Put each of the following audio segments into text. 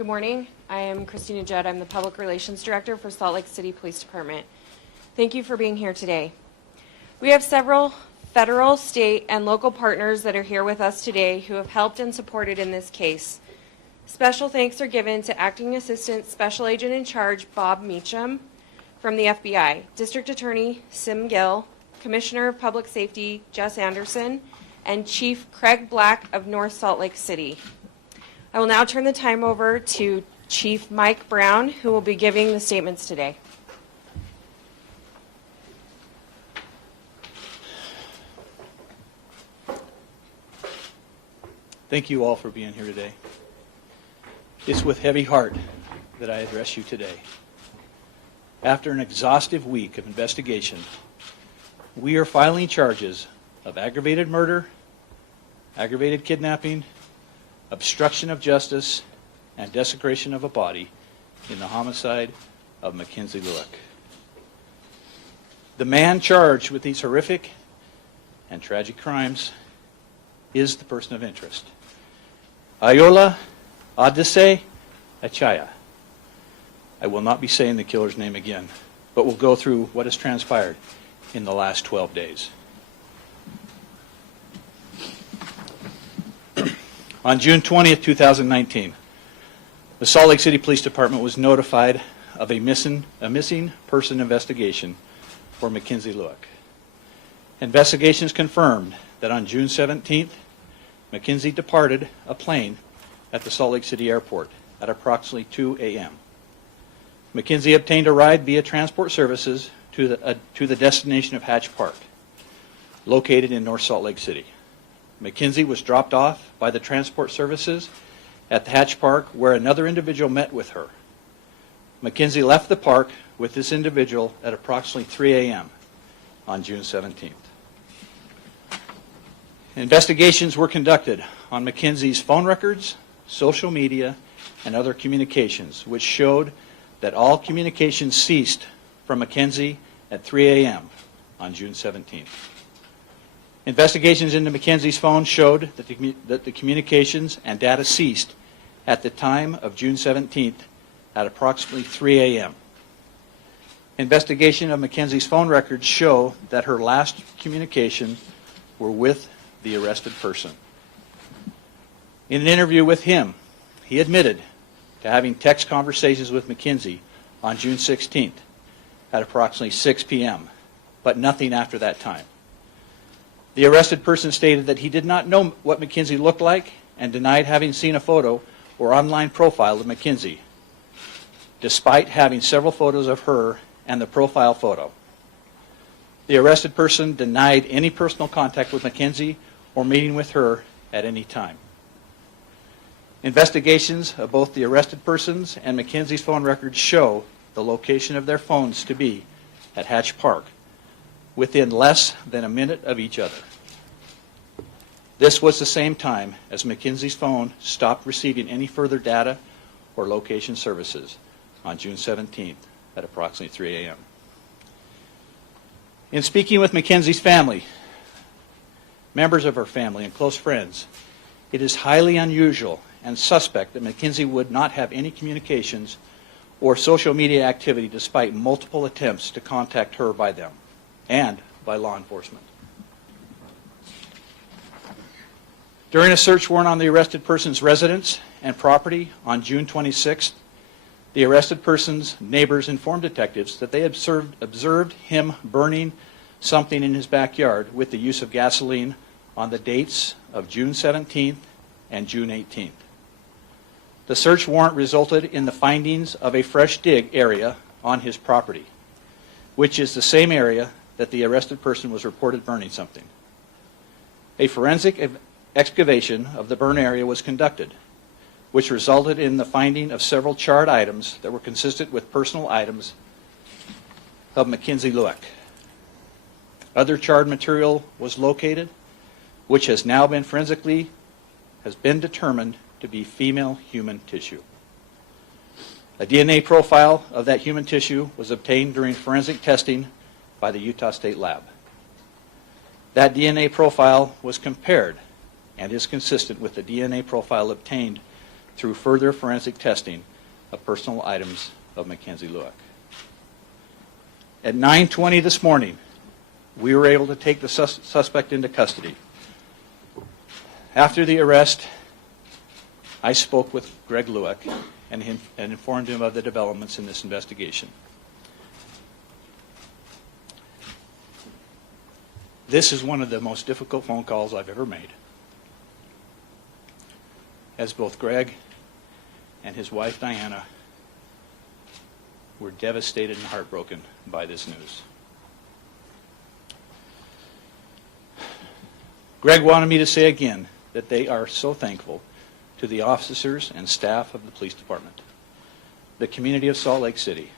Good morning. I am Christina Judd. I'm the Public Relations Director for Salt Lake City Police Department. Thank you for being here today. We have several federal, state, and local partners that are here with us today who have helped and supported in this case. Special thanks are given to Acting Assistant Special Agent in Charge Bob Meacham from the FBI, District Attorney Sim Gill, Commissioner of Public Safety Jess Anderson, and Chief Craig Black of North Salt Lake City. I will now turn the time over to Chief Mike Brown, who will be giving the statements today. Thank you all for being here today. It's with heavy heart that I address you today. After an exhaustive week of investigation, we are filing charges of aggravated murder, aggravated kidnapping, obstruction of justice, and desecration of a body in the homicide of MACKENZIE LUECK. The man charged with these horrific and tragic crimes is the person of interest, Ayola Adese Achaya. I will not be saying the killer's name again, but we'll go through what has transpired in the last 12 days. On June 20th, 2019, the Salt Lake City Police Department was notified of a missing person investigation for MACKENZIE LUECK. Investigations confirmed that on June 17th, MACKENZIE departed a plane at the Salt Lake City Airport at approximately 2 a.m. MACKENZIE obtained a ride via transport services to the destination of Hatch Park, located in North Salt Lake City. MACKENZIE was dropped off by the transport services at the Hatch Park, where another individual met with her. MACKENZIE left the park with this individual at approximately 3 a.m. on June 17th. Investigations were conducted on MACKENZIE's phone records, social media, and other communications, which showed that all communications ceased from MACKENZIE at 3 a.m. on June 17th. Investigations into MACKENZIE's phone showed that the communications and data ceased at the time of June 17th at approximately 3 a.m. Investigation of MACKENZIE's phone records show that her last communication were with the arrested person. In an interview with him, he admitted to having text conversations with MACKENZIE on June 16th at approximately 6 p.m., but nothing after that time. The arrested person stated that he did not know what MACKENZIE looked like and denied having seen a photo or online profile of MACKENZIE, despite having several photos of her and the profile photo. The arrested person denied any personal contact with MACKENZIE or meeting with her at any time. Investigations of both the arrested persons and MACKENZIE's phone records show the location of their phones to be at Hatch Park, within less than a minute of each other. This was the same time as MACKENZIE's phone stopped receiving any further data or location services on June 17th at approximately 3 a.m. In speaking with MACKENZIE's family, members of her family, and close friends, it is highly unusual and suspect that MACKENZIE would not have any communications or social media activity despite multiple attempts to contact her by them and by law enforcement. During a search warrant on the arrested person's residence and property on June 26th, the arrested person's neighbors informed detectives that they observed him burning something in his backyard with the use of gasoline on the dates of June 17th and June 18th. The search warrant resulted in the findings of a fresh dig area on his property, which is the same area that the arrested person was reported burning something. A forensic excavation of the burn area was conducted, which resulted in the finding of several charred items that were consistent with personal items of MACKENZIE LUECK. Other charred material was located, which has now been determined to be female human tissue. A DNA profile of that human tissue was obtained during forensic testing by the Utah State Lab. That DNA profile was compared and is consistent with the DNA profile obtained through further forensic testing of personal items of Mackenzie Lueck. At 9:20 this morning, we were able to take the suspect into custody. After the arrest, I spoke with Greg Lueck and informed him of the developments in this investigation. This is one of the most difficult phone calls I've ever made, as both Greg and his wife Diana were devastated and heartbroken by this news. Greg wanted me to say again that they are so thankful to the officers and staff of the police department, the community of Salt Lake City,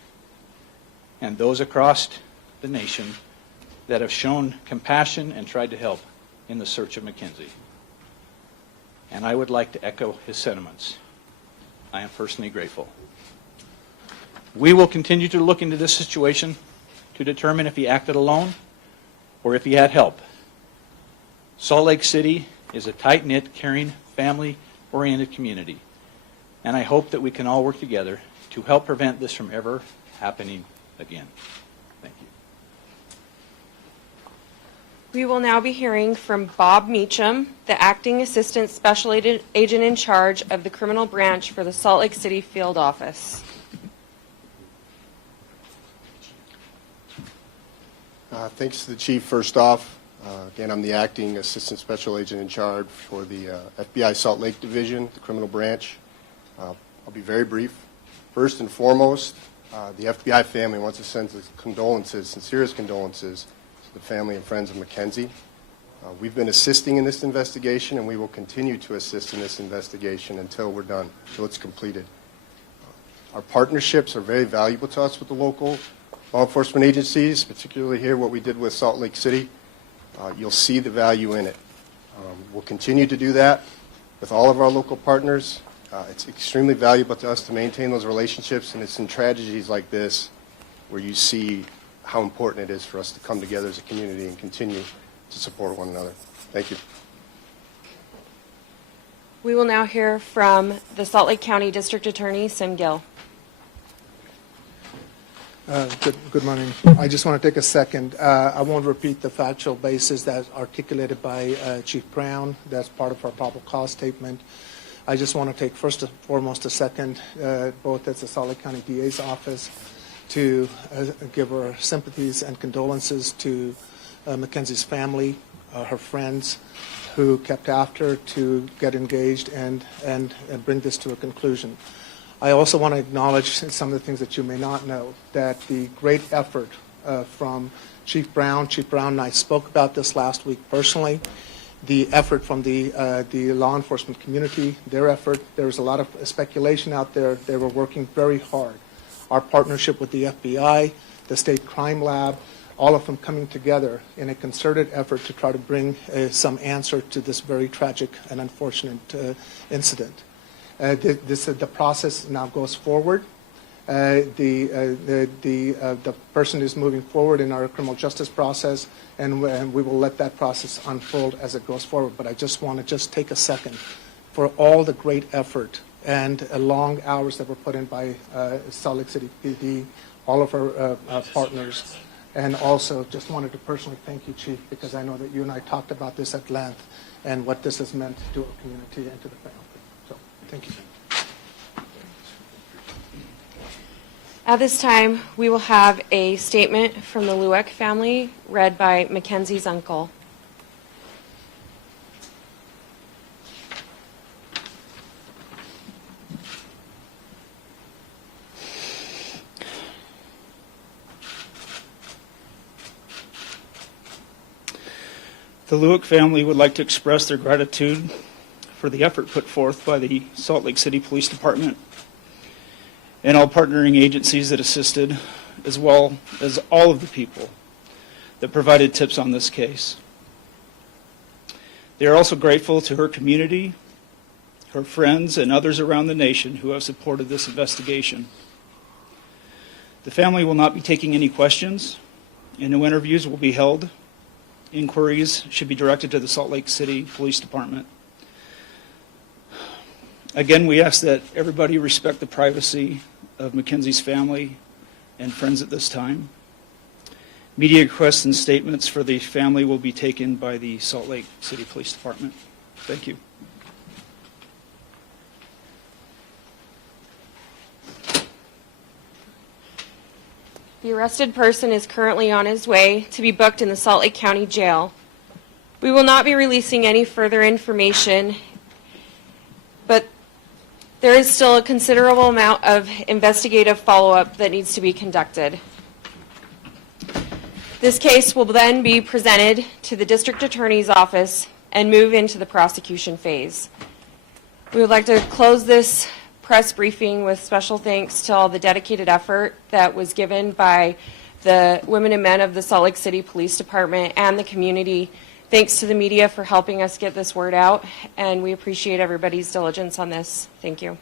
and those across the nation that have shown compassion and tried to help in the search of Mackenzie. And I would like to echo his sentiments. I am personally grateful. We will continue to look into this situation to determine if he acted alone or if he had help. Salt Lake City is a tight-knit, caring, family-oriented community, and I hope that we can all work together to help prevent this from ever happening again. Thank you. We will now be hearing from Bob Meacham, the Acting Assistant Special Agent in charge of the Criminal Branch for the Salt Lake City Field Office. Thanks to the Chief first off. Again, I'm the Acting Assistant Special Agent in charge for the FBI Salt Lake Division, the Criminal Branch. I'll be very brief. First and foremost, the FBI family wants to send condolences, sincerest condolences, to the family and friends of Mackenzie. We've been assisting in this investigation, and we will continue to assist in this investigation until we're done, until it's completed. Our partnerships are very valuable to us with the local law enforcement agencies, particularly here what we did with Salt Lake City. You'll see the value in it. We'll continue to do that with all of our local partners. It's extremely valuable to us to maintain those relationships, and it's in tragedies like this where you see how important it is for us to come together as a community and continue to support one another. Thank you. We will now hear from the Salt Lake County District Attorney, Sim Gill. Good morning. I just want to take a second. I won't repeat the factual basis that's articulated by Chief Brown. That's part of our probable cause statement. I just want to take first and foremost a second, both at the Salt Lake County DA's office, to give our sympathies and condolences to Mackenzie's family, her friends, who kept after to get engaged and bring this to a conclusion. I also want to acknowledge some of the things that you may not know, that the great effort from Chief Brown and I spoke about this last week personally, the effort from the law enforcement community, their effort. There was a lot of speculation out there. They were working very hard. Our partnership with the FBI, the State Crime Lab, all of them coming together in a concerted effort to try to bring some answer to this very tragic and unfortunate incident. The process now goes forward. The person is moving forward in our criminal justice process, and we will let that process unfold as it goes forward. But I just want to take a second for all the great effort and long hours that were put in by Salt Lake City PD, all of our partners, and also just wanted to personally thank you, Chief, because I know that you and I talked about this at length and what this has meant to our community and to the family. So, thank you. At this time, we will have a statement from the Lueck family read by Mackenzie's uncle. The Lueck family would like to express their gratitude for the effort put forth by the Salt Lake City Police Department and all partnering agencies that assisted, as well as all of the people that provided tips on this case. They are also grateful to her community, her friends, and others around the nation who have supported this investigation. The family will not be taking any questions, and no interviews will be held. Inquiries should be directed to the Salt Lake City Police Department. Again, we ask that everybody respect the privacy of Mackenzie's family and friends at this time. Media requests and statements for the family will be taken by the Salt Lake City Police Department. Thank you. The arrested person is currently on his way to be booked in the Salt Lake County Jail. We will not be releasing any further information, but there is still a considerable amount of investigative follow-up that needs to be conducted. This case will then be presented to the District Attorney's Office and move into the prosecution phase. We would like to close this press briefing with special thanks to all the dedicated effort that was given by the women and men of the Salt Lake City Police Department and the community. Thanks to the media for helping us get this word out, and we appreciate everybody's diligence on this. Thank you.